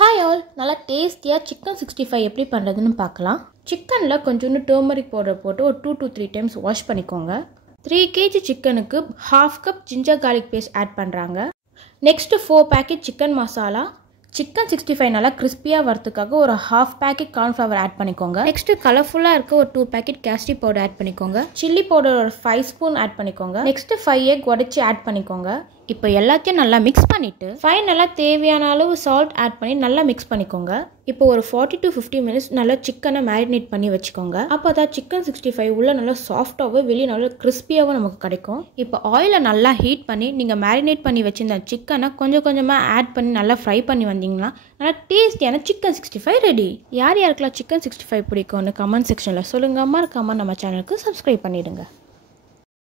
Hi all, நல்லா டேஸ்டியாக chicken 65 எப்படி பண்ணுறதுன்னு பார்க்கலாம். சிக்கனில் கொஞ்சோண்டு டர்மரிக் பவுடர் போட்டு ஒரு 2 to 3 டைம்ஸ் வாஷ் பண்ணிக்கோங்க. 3 kg சிக்கனுக்கு ½ cup ginger garlic paste add பண்ணுறாங்க. Next 4 packet chicken masala. Chicken 65 நல்லா கிறிஸ்பியாக வரதுக்காக ஒரு ½ பேக்கெட் கார்ன்ஃப்ளவர் ஆட் பண்ணிக்கோங்க. நெக்ஸ்ட்டு கலர்ஃபுல்லாக இருக்க ஒரு 2 பேக்கெட் கேஸ்ட்ரி பவுடர் ஆட் பண்ணிக்கோங்க. சில்லி பவுடர் ஒரு 5 ஸ்பூன் ஆட் பண்ணிக்கோங்க. நெக்ஸ்ட்டு 5 எக் உடச்சி ஆட் பண்ணிக்கோங்க. இப்போ எல்லாத்தையும் நல்லா மிக்ஸ் பண்ணிவிட்டு ஃபைனலாக தேவையான அளவு சால்ட் ஆட் பண்ணி நல்லா மிக்ஸ் பண்ணிக்கோங்க. இப்போ ஒரு 40 to 50 மினிட்ஸ் நல்லா சிக்கனை மேரினேட் பண்ணி வச்சுக்கோங்க. அப்போ தான் சிக்கன் 65 உள்ள நல்லா சாஃப்டாகவும் வெளியே நல்லா கிறிஸ்பியாகவும் நமக்கு கிடைக்கும். இப்போ ஆயிலை நல்லா ஹீட் பண்ணி நீங்கள் மேரினேட் பண்ணி வச்சுருந்த சிக்கனை கொஞ்சம் கொஞ்சமாக ஆட் பண்ணி நல்லா ஃப்ரை பண்ணி வந்தீங்கன்னா நல்லா டேஸ்டியான சிக்கன் 65 ரெடி. யார் யாருக்கெல்லாம் சிக்கன் 65 பிடிக்கும்னு கமெண்ட் செக்ஷனில் சொல்லுங்கள். மறக்காமல் நம்ம சேனலுக்கு சப்ஸ்கிரைப் பண்ணிவிடுங்க.